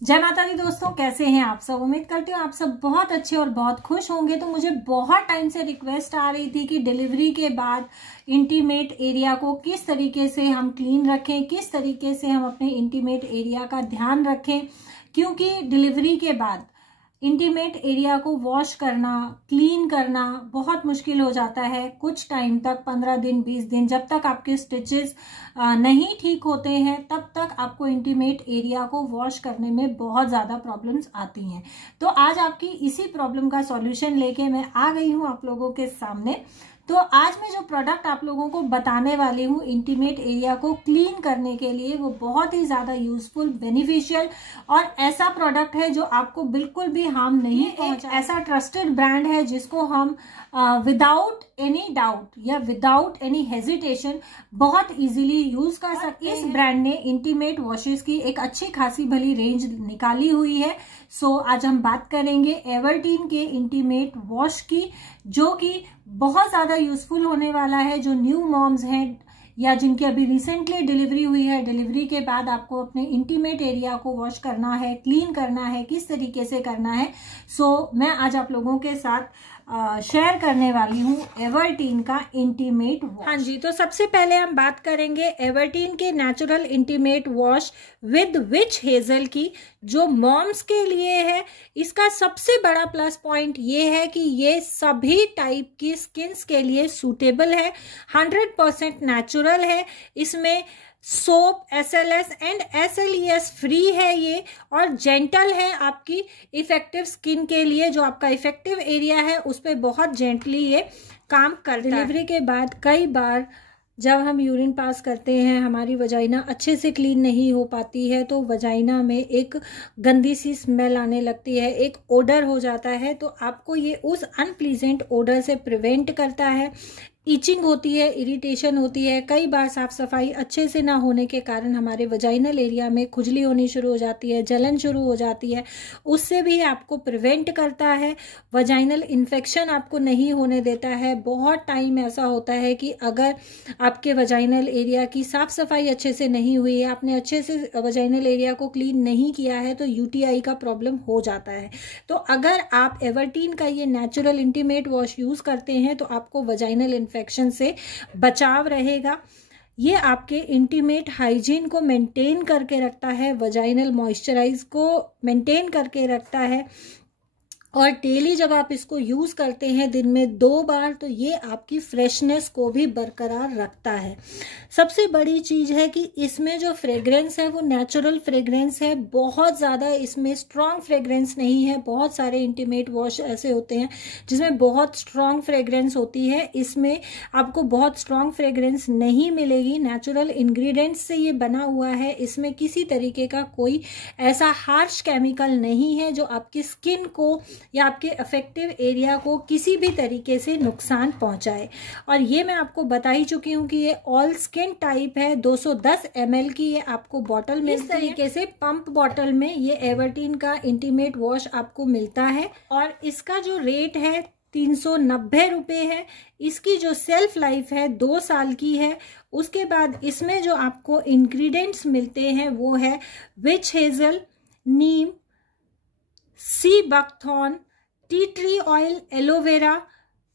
जय माता दी दोस्तों, कैसे हैं आप सब। उम्मीद करती हूँ आप सब बहुत अच्छे और बहुत खुश होंगे। तो मुझे बहुत टाइम से रिक्वेस्ट आ रही थी कि डिलीवरी के बाद इंटीमेट एरिया को किस तरीके से हम क्लीन रखें, किस तरीके से हम अपने इंटीमेट एरिया का ध्यान रखें, क्योंकि डिलीवरी के बाद इंटीमेट एरिया को वॉश करना, क्लीन करना बहुत मुश्किल हो जाता है। कुछ टाइम तक 15 दिन 20 दिन जब तक आपके स्टिचेस नहीं ठीक होते हैं तब तक आपको इंटीमेट एरिया को वॉश करने में बहुत ज़्यादा प्रॉब्लम्स आती हैं। तो आज आपकी इसी प्रॉब्लम का सॉल्यूशन लेके मैं आ गई हूँ आप लोगों के सामने। तो आज मैं जो प्रोडक्ट आप लोगों को बताने वाली हूँ इंटीमेट एरिया को क्लीन करने के लिए, वो बहुत ही ज़्यादा यूजफुल, बेनिफिशियल और ऐसा प्रोडक्ट है जो आपको बिल्कुल भी हार्म नहीं पहुंचा। ऐसा ट्रस्टेड ब्रांड है जिसको हम विदाउट एनी डाउट या विदाउट एनी हेजिटेशन बहुत इजीली यूज कर सकते हैं। इस ब्रांड ने इंटीमेट वॉशेस की एक अच्छी खासी भली रेंज निकाली हुई है। सो आज हम बात करेंगे एवर्टीन के इंटीमेट वॉश की, जो कि बहुत ज्यादा यूजफुल होने वाला है। जो न्यू मॉम्स हैं या जिनकी अभी रिसेंटली डिलीवरी हुई है, डिलीवरी के बाद आपको अपने इंटीमेट एरिया को वॉश करना है, क्लीन करना है, किस तरीके से करना है। सो मैं आज आप लोगों के साथ शेयर करने वाली हूँ एवर्टीन का इंटीमेट वॉश। हाँ जी, तो सबसे पहले हम बात करेंगे एवर्टीन के natural intimate wash with which hazel की, जो मॉम्स के लिए है। इसका सबसे बड़ा प्लस पॉइंट ये है कि ये सभी टाइप की स्किन्स के लिए सूटेबल है, 100% नेचुरल है। इसमें soap, SLS and SLES free है ये, और जेंटल है आपकी इफेक्टिव स्किन के लिए। जो आपका इफेक्टिव एरिया है उस पर बहुत जेंटली ये काम करता है। डिलीवरी के बाद कई बार जब हम यूरिन पास करते हैं, हमारी वजाइना अच्छे से क्लीन नहीं हो पाती है, तो वजाइना में एक गंदी सी स्मेल आने लगती है, एक ओडर हो जाता है। तो आपको ये उस अनप्लीजेंट ओडर से प्रिवेंट करता है। ईचिंग होती है, इरिटेशन होती है, कई बार साफ सफाई अच्छे से ना होने के कारण हमारे वजाइनल एरिया में खुजली होनी शुरू हो जाती है, जलन शुरू हो जाती है। उससे भी आपको प्रिवेंट करता है, वजाइनल इन्फेक्शन आपको नहीं होने देता है। बहुत टाइम ऐसा होता है कि अगर आपके वजाइनल एरिया की साफ सफाई अच्छे से नहीं हुई है, आपने अच्छे से वजाइनल एरिया को क्लीन नहीं किया है, तो UTI का प्रॉब्लम हो जाता है। तो अगर आप एवर्टीन का ये नेचुरल इंटीमेट वॉश यूज करते हैं तो आपको वजाइनल इन्फेक्शन से बचाव रहेगा। ये आपके इंटीमेट हाइजीन को मेंटेन करके रखता है, वजाइनल मॉइस्चराइज को मेंटेन करके रखता है। और डेली जब आप इसको यूज करते हैं दिन में 2 बार, तो ये आपकी फ्रेशनेस को भी बरकरार रखता है। सबसे बड़ी चीज है कि इसमें जो फ्रेग्रेंस है वो नेचुरल फ्रेग्रेंस है, बहुत ज्यादा इसमें स्ट्रॉन्ग फ्रेग्रेंस नहीं है। बहुत सारे इंटीमेट वॉश ऐसे होते हैं जिसमें बहुत स्ट्रॉन्ग फ्रेग्रेंस होती है, इसमें आपको बहुत स्ट्रॉन्ग फ्रेग्रेंस नहीं मिलेगी। नेचुरल इंग्रेडिएंट्स से ये बना हुआ है, इसमें किसी तरीके का कोई ऐसा हार्श केमिकल नहीं है जो आपकी स्किन को या आपके अफेक्टिव एरिया को किसी भी तरीके से नुकसान पहुंचाए। और ये मैं आपको बता ही चुकी हूँ कि ये ऑल स्किन टाइप है। 210 ml की ये आपको बॉटल में इस तरीके से पंप बॉटल में ये एवर्टीन का इंटीमेट वॉश आपको मिलता है, और इसका जो रेट है 390 रुपये है। इसकी जो सेल्फ लाइफ है 2 साल की है। उसके बाद इसमें जो आपको इंग्रेडिएंट्स मिलते हैं वो है witch hazel, neem, sea buckthorn, tea tree oil, aloe vera,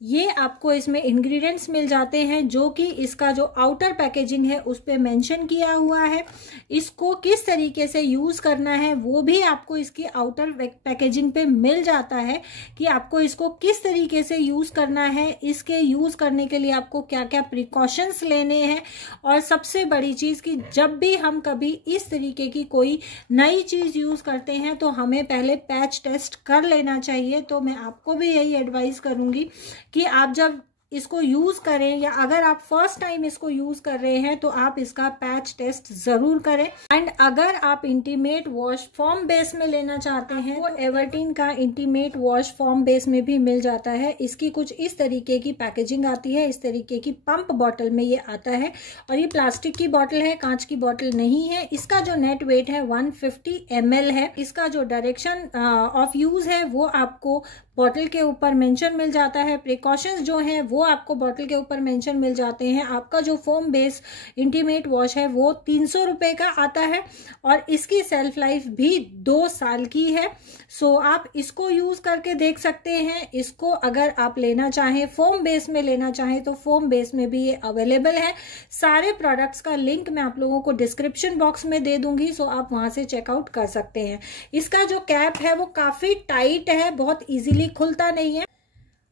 ये आपको इसमें इंग्रेडिएंट्स मिल जाते हैं, जो कि इसका जो आउटर पैकेजिंग है उस पे मेंशन किया हुआ है। इसको किस तरीके से यूज करना है वो भी आपको इसकी आउटर पैकेजिंग पे मिल जाता है कि आपको इसको किस तरीके से यूज करना है, इसके यूज करने के लिए आपको क्या क्या प्रिकॉशंस लेने हैं। और सबसे बड़ी चीज कि जब भी हम कभी इस तरीके की कोई नई चीज यूज करते हैं तो हमें पहले पैच टेस्ट कर लेना चाहिए। तो मैं आपको भी यही एडवाइस करूंगी कि आप जब इसको यूज करें, या अगर आप फर्स्ट टाइम इसको यूज कर रहे हैं तो आप इसका पैच टेस्ट जरूर करें। एंड अगर आप इंटीमेट वॉश फॉर्म बेस में लेना चाहते हैं वो एवर्टीन का इंटीमेट वॉश फॉर्म बेस में भी मिल जाता है। इसकी कुछ इस तरीके की पैकेजिंग आती है, इस तरीके की पंप बॉटल में ये आता है, और ये प्लास्टिक की बॉटल है, कांच की बॉटल नहीं है। इसका जो नेट वेट है 150 ml है। इसका जो डायरेक्शन ऑफ यूज है वो आपको बॉटल के ऊपर मेंशन मिल जाता है, प्रिकॉशंस जो हैं वो आपको बॉटल के ऊपर मेंशन मिल जाते हैं। आपका जो फोम बेस इंटीमेट वॉश है वो 300 रुपये का आता है और इसकी सेल्फ लाइफ भी 2 साल की है। सो आप इसको यूज करके देख सकते हैं। इसको अगर आप लेना चाहें, फोम बेस में लेना चाहें तो फोम बेस में भी ये अवेलेबल है। सारे प्रोडक्ट्स का लिंक मैं आप लोगों को डिस्क्रिप्शन बॉक्स में दे दूंगी, सो आप वहां से चेकआउट कर सकते हैं। इसका जो कैप है वो काफी टाइट है, बहुत इजीली खुलता नहीं है।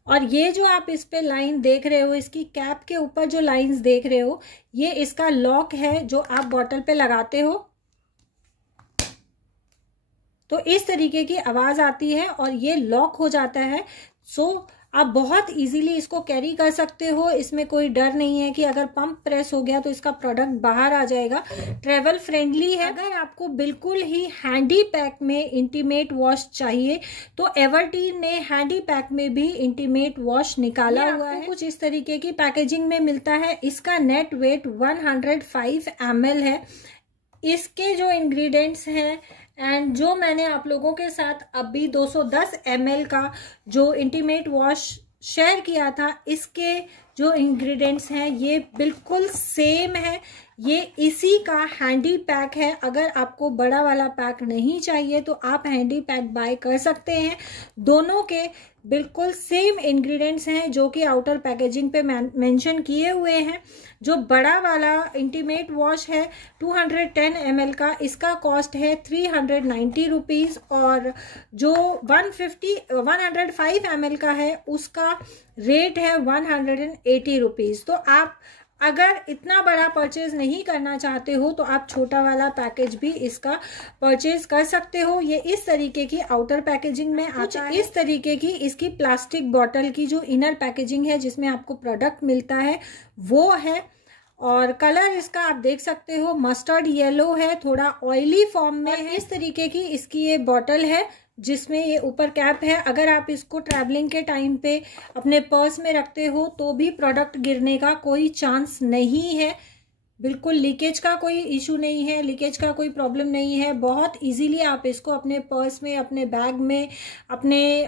और ये जो आप इस पे लाइन देख रहे हो, इसकी कैप के ऊपर जो लाइंस देख रहे हो, ये इसका लॉक है जो आप बॉटल पे लगाते हो तो इस तरीके की आवाज आती है और ये लॉक हो जाता है। सो आप बहुत इजीली इसको कैरी कर सकते हो। इसमें कोई डर नहीं है कि अगर पंप प्रेस हो गया तो इसका प्रोडक्ट बाहर आ जाएगा। ट्रेवल फ्रेंडली है। अगर आपको बिल्कुल ही हैंडी पैक में इंटीमेट वॉश चाहिए तो एवरटीन ने हैंडी पैक में भी इंटीमेट वॉश निकाला हुआ है। कुछ इस तरीके की पैकेजिंग में मिलता है। इसका नेट वेट 105 ml है। इसके जो इंग्रेडिएंट्स हैं एंड जो मैंने आप लोगों के साथ अभी 210 ml का जो इंटीमेट वॉश शेयर किया था, इसके जो इंग्रेडिएंट्स हैं ये बिल्कुल सेम है। ये इसी का हैंडी पैक है। अगर आपको बड़ा वाला पैक नहीं चाहिए तो आप हैंडी पैक बाय कर सकते हैं। दोनों के बिल्कुल सेम इंग्रेडिएंट्स हैं जो कि आउटर पैकेजिंग पे मेंशन किए हुए हैं। जो बड़ा वाला इंटीमेट वॉश है 210 ml का, इसका कॉस्ट है 390 रुपीज़ और जो 105 ml का है उसका रेट है 180 रुपीज़। तो आप अगर इतना बड़ा परचेज नहीं करना चाहते हो तो आप छोटा वाला पैकेज भी इसका परचेज कर सकते हो। ये इस तरीके की आउटर पैकेजिंग में आता है। इस तरीके की इसकी प्लास्टिक बॉटल की जो इनर पैकेजिंग है जिसमें आपको प्रोडक्ट मिलता है वो है। और कलर इसका आप देख सकते हो मस्टर्ड येलो है, थोड़ा ऑयली फॉर्म में है। इस तरीके की इसकी ये बॉटल है जिसमें ये ऊपर कैप है। अगर आप इसको ट्रैवलिंग के टाइम पे अपने पर्स में रखते हो तो भी प्रोडक्ट गिरने का कोई चांस नहीं है। बिल्कुल लीकेज का कोई इशू नहीं है, लीकेज का कोई प्रॉब्लम नहीं है। बहुत इजीली आप इसको अपने पर्स में, अपने बैग में, अपने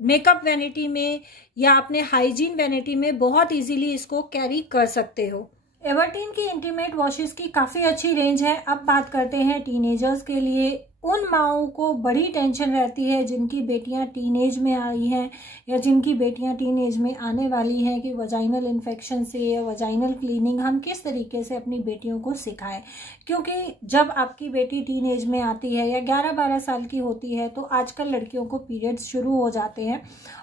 मेकअप वैनिटी में या अपने हाइजीन वैनिटी में बहुत इजीली इसको कैरी कर सकते हो। एवरटीन की इंटीमेट वॉशेस की काफ़ी अच्छी रेंज है। अब बात करते हैं टीनेजर्स के लिए। उन माओं को बड़ी टेंशन रहती है जिनकी बेटियां टीनेज में आई हैं या जिनकी बेटियां टीनेज में आने वाली हैं कि वजाइनल इन्फेक्शन से या वजाइनल क्लीनिंग हम किस तरीके से अपनी बेटियों को सिखाएं। क्योंकि जब आपकी बेटी टीनेज में आती है या 11-12 साल की होती है तो आजकल लड़कियों को पीरियड्स शुरू हो जाते हैं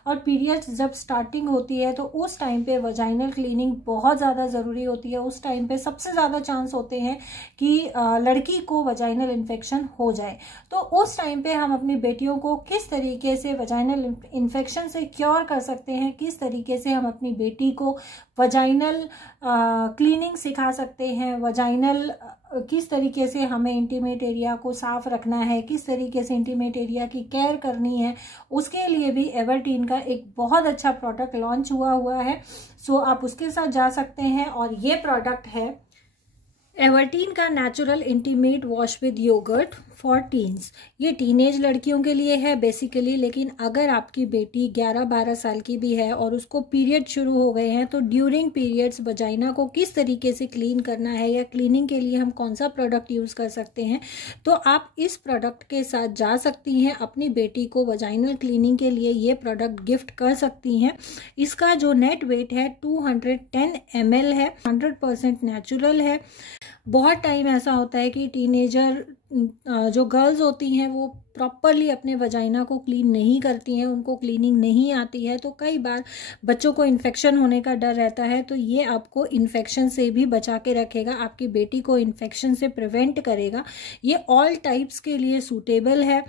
और पीरियड्स जब स्टार्टिंग होती है तो उस टाइम पे वजाइनल क्लीनिंग बहुत ज़्यादा ज़रूरी होती है। उस टाइम पे सबसे ज़्यादा चांस होते हैं कि लड़की को वजाइनल इन्फेक्शन हो जाए। तो उस टाइम पे हम अपनी बेटियों को किस तरीके से वजाइनल इन्फेक्शन से क्योर कर सकते हैं, किस तरीके से हम अपनी बेटी को वजाइनल क्लीनिंग सिखा सकते हैं, वजाइनल किस तरीके से हमें इंटीमेट एरिया को साफ रखना है, किस तरीके से इंटीमेट एरिया की केयर करनी है, उसके लिए भी एवरटीन का एक बहुत अच्छा प्रोडक्ट लॉन्च हुआ है। सो आप उसके साथ जा सकते हैं। और ये प्रोडक्ट है एवरटीन का natural intimate wash with yoghurt for teens. ये टीनेज लड़कियों के लिए है बेसिकली, लेकिन अगर आपकी बेटी 11-12 साल की भी है और उसको पीरियड शुरू हो गए हैं तो ड्यूरिंग पीरियड्स वजाइना को किस तरीके से क्लीन करना है या क्लीनिंग के लिए हम कौन सा प्रोडक्ट यूज़ कर सकते हैं, तो आप इस प्रोडक्ट के साथ जा सकती हैं। अपनी बेटी को वजाइनल क्लीनिंग के लिए ये प्रोडक्ट गिफ्ट कर सकती हैं। इसका जो नेट वेट है 210 ml है, 100% नेचुरल है। बहुत टाइम ऐसा होता है कि टीनेजर जो गर्ल्स होती हैं वो प्रॉपरली अपने वजाइना को क्लीन नहीं करती हैं, उनको क्लीनिंग नहीं आती है, तो कई बार बच्चों को इन्फेक्शन होने का डर रहता है। तो ये आपको इन्फेक्शन से भी बचा के रखेगा, आपकी बेटी को इन्फेक्शन से प्रिवेंट करेगा। ये ऑल टाइप्स के लिए सूटेबल है,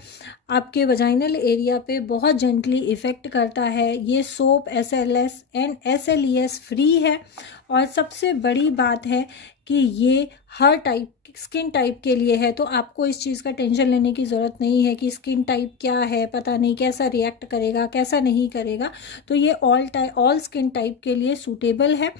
आपके वजाइनल एरिया पे बहुत जेंटली इफ़ेक्ट करता है। ये soap SLS and SLES free है और सबसे बड़ी बात है कि ये हर टाइप स्किन टाइप के लिए है। तो आपको इस चीज़ का टेंशन लेने की ज़रूरत नहीं है कि स्किन टाइप क्या है, पता नहीं कैसा रिएक्ट करेगा, कैसा नहीं करेगा। तो ये ऑल स्किन टाइप के लिए सूटेबल है।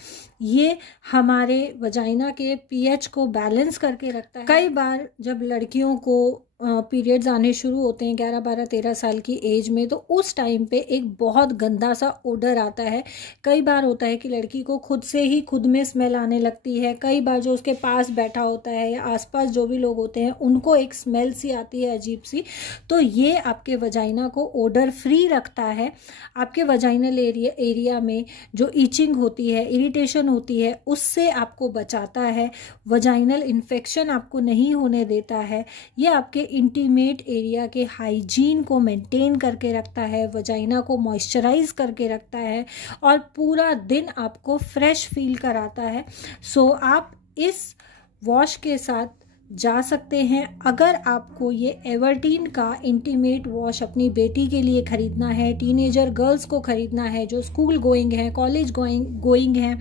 ये हमारे वजाइना के pH को बैलेंस करके रखता है। कई बार जब लड़कियों को पीरियड्स आने शुरू होते हैं 11, 12, 13 साल की एज में, तो उस टाइम पे एक बहुत गंदा सा ओडर आता है। कई बार होता है कि लड़की को खुद से ही खुद में स्मेल आने लगती है, कई बार जो उसके पास बैठा होता है या आसपास जो भी लोग होते हैं उनको एक स्मेल सी आती है अजीब सी। तो ये आपके वजाइना को ओडर फ्री रखता है। आपके वजाइनल एरिया में जो ईचिंग होती है, इरिटेशन होती है, उससे आपको बचाता है। वजाइनल इन्फेक्शन आपको नहीं होने देता है। ये आपके इंटीमेट एरिया के हाइजीन को मेंटेन करके रखता है, वजाइना को मॉइस्चराइज करके रखता है और पूरा दिन आपको फ्रेश फील कराता है। सो आप इस वॉश के साथ जा सकते हैं। अगर आपको ये एवर्टीन का इंटीमेट वॉश अपनी बेटी के लिए ख़रीदना है, टीनेजर गर्ल्स को ख़रीदना है जो स्कूल गोइंग हैं, कॉलेज गोइंग हैं,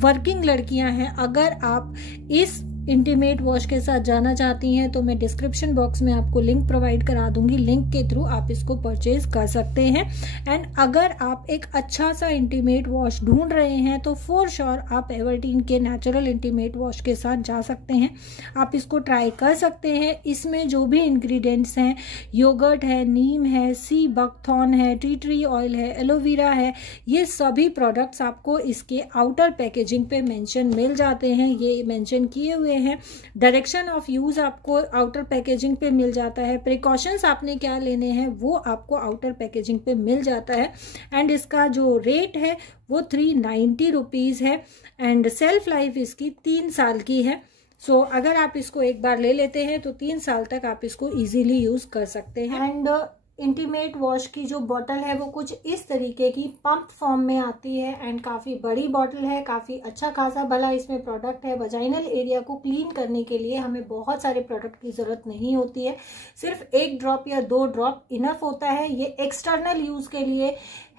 वर्किंग लड़कियां हैं, अगर आप इस इंटीमेट वॉश के साथ जाना चाहती हैं तो मैं डिस्क्रिप्शन बॉक्स में आपको लिंक प्रोवाइड करा दूंगी। लिंक के थ्रू आप इसको परचेज कर सकते हैं। एंड अगर आप एक अच्छा सा इंटीमेट वॉश ढूंढ रहे हैं तो फॉर श्योर आप एवर्टीन के नेचुरल इंटीमेट वॉश के साथ जा सकते हैं। आप इसको ट्राई कर सकते हैं। इसमें जो भी इंग्रेडिएंट्स हैं, योगर्ट है, नीम है, सी बकथॉर्न है, टी ट्री ऑयल है, एलोवेरा है, ये सभी प्रोडक्ट्स आपको इसके आउटर पैकेजिंग पे मेंशन मिल जाते हैं। ये मेंशन किए हुए हैं। डायरेक्शन ऑफ यूज आपको आउटर पैकेजिंग पे मिल जाता है। प्रिकॉशंस आपने क्या लेने हैं वो आपको आउटर पैकेजिंग पे मिल जाता है। एंड इसका जो रेट है वो 390 रुपीज़ है। एंड सेल्फ लाइफ इसकी 3 साल की है। सो अगर आप इसको एक बार ले लेते हैं तो 3 साल तक आप इसको इजीली यूज कर सकते हैं। एंड इंटीमेट वॉश की जो बॉटल है वो कुछ इस तरीके की पंप फॉर्म में आती है एंड काफ़ी बड़ी बॉटल है, काफ़ी अच्छा खासा भला इसमें प्रोडक्ट है। वजाइनल एरिया को क्लीन करने के लिए हमें बहुत सारे प्रोडक्ट की ज़रूरत नहीं होती है, सिर्फ 1 ड्रॉप या 2 ड्रॉप इनफ होता है। ये एक्सटर्नल यूज़ के लिए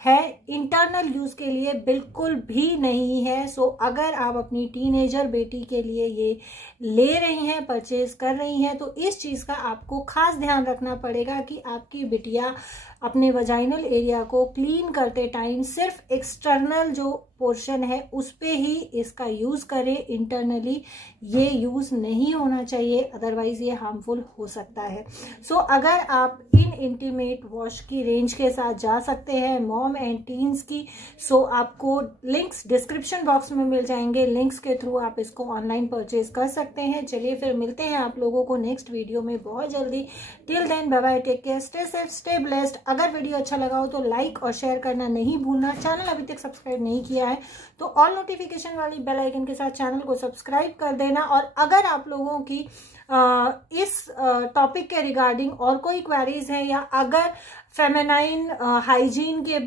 है, इंटरनल यूज़ के लिए बिल्कुल भी नहीं है। सो अगर आप अपनी टीनेजर बेटी के लिए ये ले रही हैं, परचेज कर रही हैं, तो इस चीज़ का आपको खास ध्यान रखना पड़ेगा कि आपकी बिटिया अपने वजाइनल एरिया को क्लीन करते टाइम सिर्फ एक्सटर्नल जो पोर्शन है उस पे ही इसका यूज़ करें। इंटरनली ये यूज़ नहीं होना चाहिए, अदरवाइज ये हार्मफुल हो सकता है। सो अगर आप इन इंटीमेट वॉश की रेंज के साथ जा सकते हैं, मॉम एंड टीन्स की, सो आपको लिंक्स डिस्क्रिप्शन बॉक्स में मिल जाएंगे। लिंक्स के थ्रू आप इसको ऑनलाइन परचेज कर सकते हैं। चलिए फिर मिलते हैं आप लोगों को नेक्स्ट वीडियो में बहुत जल्दी। Till then bye bye, take care, stay safe, stay blessed. अगर वीडियो अच्छा लगा हो तो लाइक और शेयर करना नहीं भूलना। चैनल अभी तक सब्सक्राइब नहीं किया है तो ऑल नोटिफिकेशन वाली बेल आइकन के साथ चैनल को सब्सक्राइब कर देना। और अगर आप लोगों की इस टॉपिक के रिगार्डिंग और कोई क्वेरीज है या अगर फेमिनाइन हाइजीन के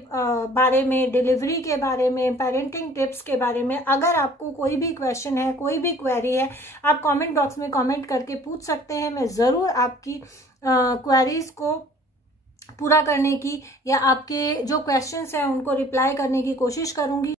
बारे में, डिलीवरी के बारे में, पेरेंटिंग टिप्स के बारे में अगर आपको कोई भी क्वेश्चन है, कोई भी क्वेरी है, आप कमेंट बॉक्स में कमेंट करके पूछ सकते हैं। मैं ज़रूर आपकी क्वेरीज को पूरा करने की या आपके जो क्वेश्चंस हैं उनको रिप्लाई करने की कोशिश करूंगी।